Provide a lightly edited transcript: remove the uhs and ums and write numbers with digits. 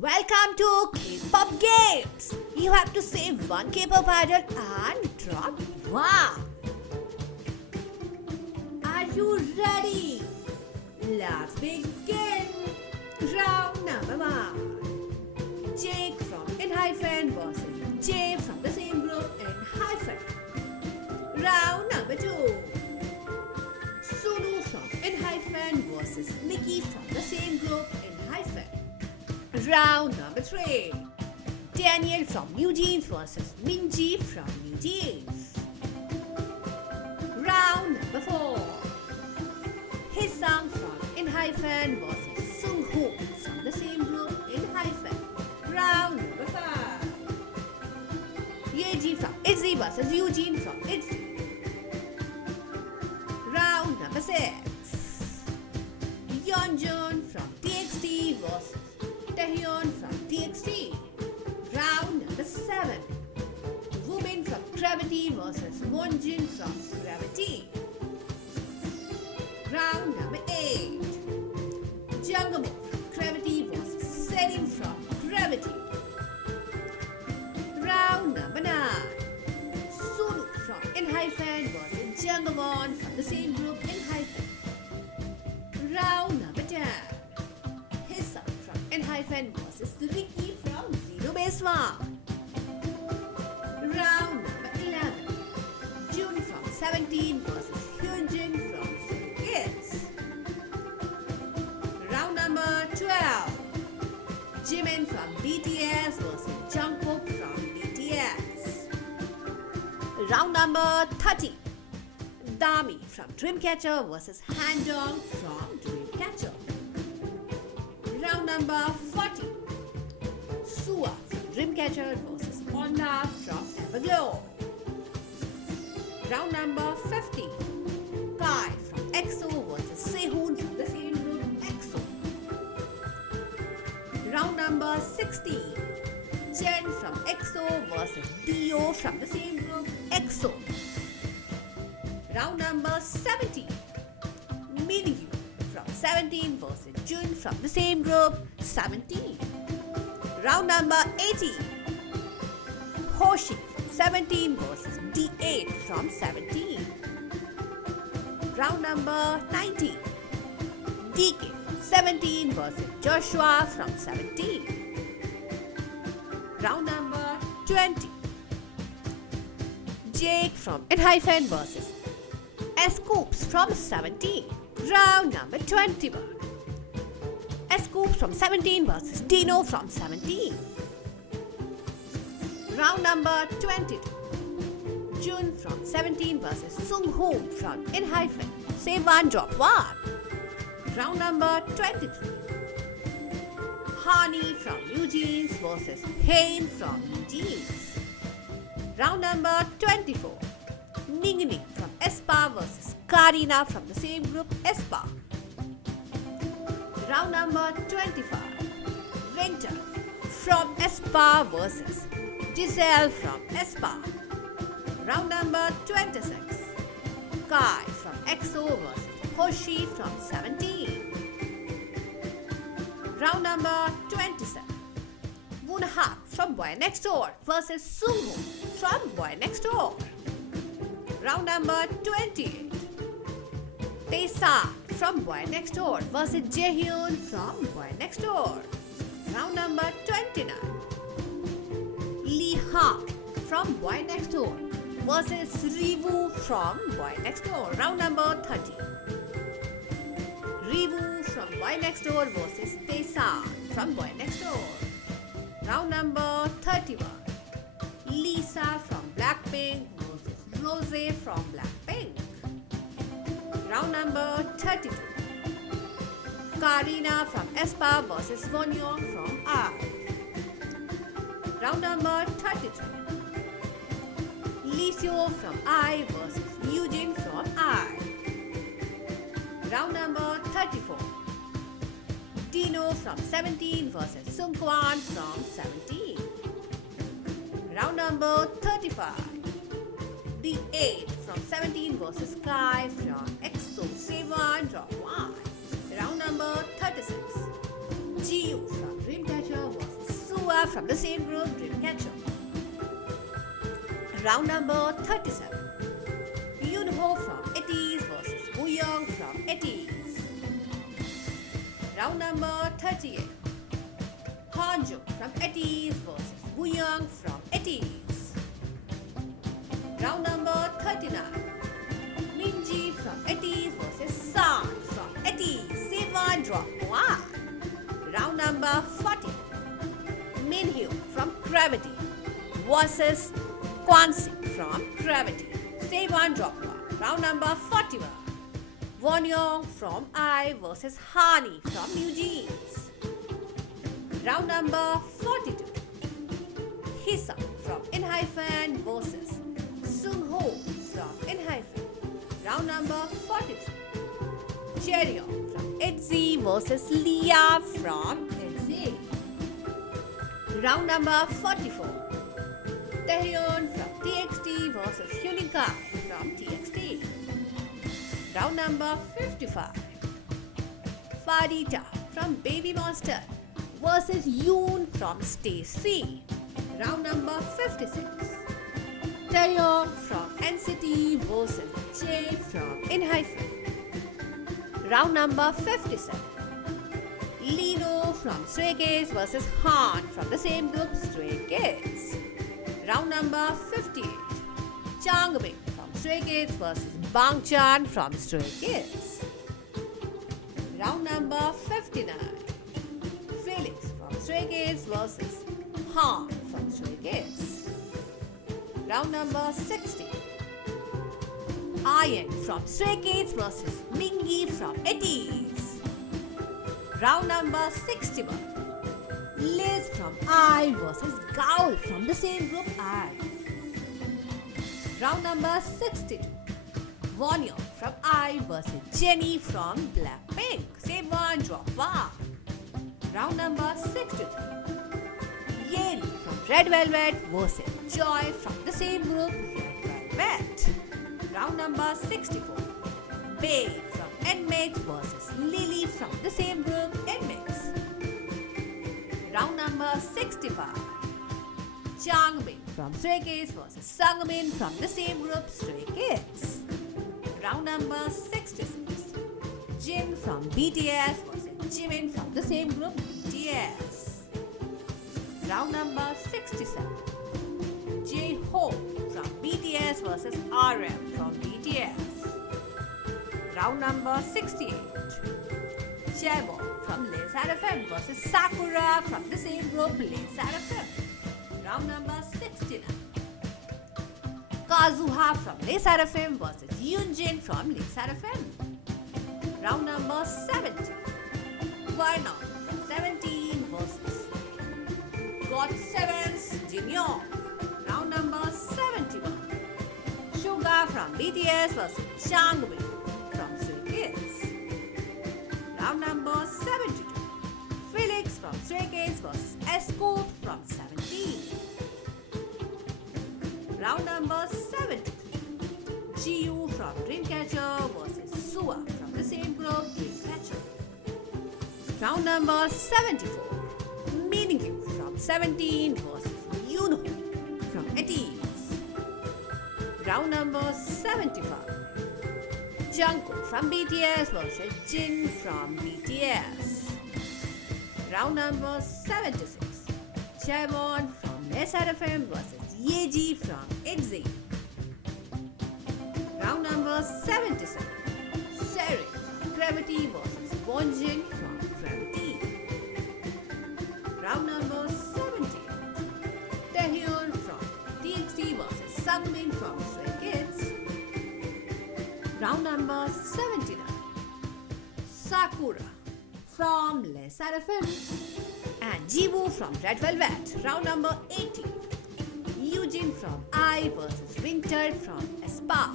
Welcome to K-pop Games. You have to say one K-pop idol and drop one. Are you ready? Let's begin. Round number one. Jake from ENHYPEN versus Jay from the same group ENHYPEN. Round number two. Sunu from ENHYPEN versus Nikki from the same group ENHYPEN. Round number 3. Daniel from NewJeans versus Minji from NewJeans. Round number 4. Haesung from ENHYPEN versus Sunghoon from the same group ENHYPEN. Round number 5. Yeji from ITZY versus Eugene from ITZY. Round number 6. Yeonjun from TXT versus Taehyun from TXT. Round number 7. Women from Gravity versus Wonjin from Gravity. Round number 8. Jungkook from Gravity versus Selim from Gravity. Round number 9. Sunu from ENHYPEN versus Jungwon from the same group ENHYPEN. Round number 10. ENHYPEN versus Ricky from Zero Base One. Round number 11. June from 17 versus Hyunjin from Kids. Round number 12. Jimin from BTS versus Jungkook from BTS. Round number 13. Dami from Dreamcatcher versus Handong from Dreamcatcher. Round number 40. Suwa from Dreamcatcher versus Honda from Everglow. Round number 50. Kai from EXO versus Sehun from the same group EXO. Round number 60. Jen from EXO versus Dio from the same group EXO. Round number 70. Minhyuk from 17 versus Jun from the same group 17. Round number 80. Hoshi from 17 versus D8 from 17. Round number 19. DK from 17 versus Joshua from 17. Round number 20. Jake from ENHYPEN versus S-Coups from 17. Round number 21. S-Coups from 17 versus Dino from 17. Round number 22. Jun from 17 versus Sunghoon from ENHYPEN. Save one, drop one. Round number 23. Hani from NewJeans versus Hain from NewJeans. Round number 24. Ningning from aespa versus Karina from the same group aespa. Round number 25. Winter from aespa versus Giselle from aespa. Round number 26. Kai from EXO versus Hoshi from 17. Round number 27. Woonha from Boy Next Door versus Sunghoon from Boy Next Door. Round number 28. Taesa from Boy Next Door versus Jaehyun from Boy Next Door. Round number 29. Lee Ha from Boy Next Door versus Riwoo from Boy Next Door. Round number 30. Riwoo from Boy Next Door versus Taesa from Boy Next Door. Round number 31. Lisa from Blackpink versus Rose from Blackpink. Round number 32. Karina from aespa versus Wonyoung from IVE. Round number 33. Lee Seo from IVE versus Eugene from IVE. Round number 34. Dino from 17 versus Sungkwan from 17. Round number 35. D8 from 17 versus Kai from EXO. Save one, drop one. Round number 36. GU from Dreamcatcher versus Suga from the same group, Dreamcatcher. Round number 37. Yunho from Etis versus Wooyoung from Etis. Round number 38. Hanjo from Etis versus Wooyoung from Etis. Round number 39. Minji from Etis versus San from Etis. Save one, drop one. Round number 40. Minhyo from Gravity versus Kwansik from Gravity. Save one, drop one. Round number 41. Wonyoung from I versus Hani from New Jeans. Round number 42. Hisa from Enhypen versus Sungho from Enhypen. Round number 43. Cheryong from ITZY versus Leah from ITZY. Round number 44. Taehyun from TXT versus Hyunika from TXT. Round number 55. Fadita from Baby Monster versus Yoon from STAYC. Round number 56. Taeyong from NCT versus Jay from Enhypen. Round number 57. Lino from Stray Kids versus Han from the same group, Stray Kids. Round number 58. Changbin from Stray Kids versus Bangchan from Stray Kids. Round number 59. Felix from Stray Kids versus Han from Stray Kids. Round number 60. Ian from Stray Kids versus Mingi from Etis. Round number 61. Liz from I versus Gaul from the same group I. Round number 62. Wonyoung from I versus Jennie from Blackpink. Save one, drop one. Round number 63. Yeri from Red Velvet versus Joy from the same group, Red Velvet. Round number 64. Bae from NMIXX versus Lily from the same group, NMIXX. Round number 65. Changbin from Stray Kids versus Sungmin from the same group, Stray Kids. Round number 66. Jin from BTS versus Jimin from the same group, BTS. Round number 67. J-Hope from BTS versus RM from BTS. Round number 68. Chaebol from Les Seraphim versus Sakura from the same group, Les Seraphim. Round number 69. Kazuha from Les Seraphim versus Yoonjin from Les Seraphim. Round number 70. Vernon from 17 versus GOT7's Jinyoung. Round number 71. Suga from BTS versus Changbin from Stray Kids. Round number 72. Felix from Stray Kids versus Escoop from 17. Round number 73. GU from Dreamcatcher versus Suwa from the same group, Dreamcatcher. Round number 74. Mingyu from 17 versus Yunho from Etis. Round number 75. Jungkook from BTS versus Jin from BTS. Round number 76. Chaewon from Les Seraphim versus Yeji from ITZY. Round number 77. Seri from Gravity versus Wonjin from Gravity. Round number 78. Taehyun from TXT versus Sungmin from Stray Kids. Round number 79. Sakura from Les Seraphim and Jiwoo from Red Velvet. Round number 80. Eugene from I versus Winter from aespa.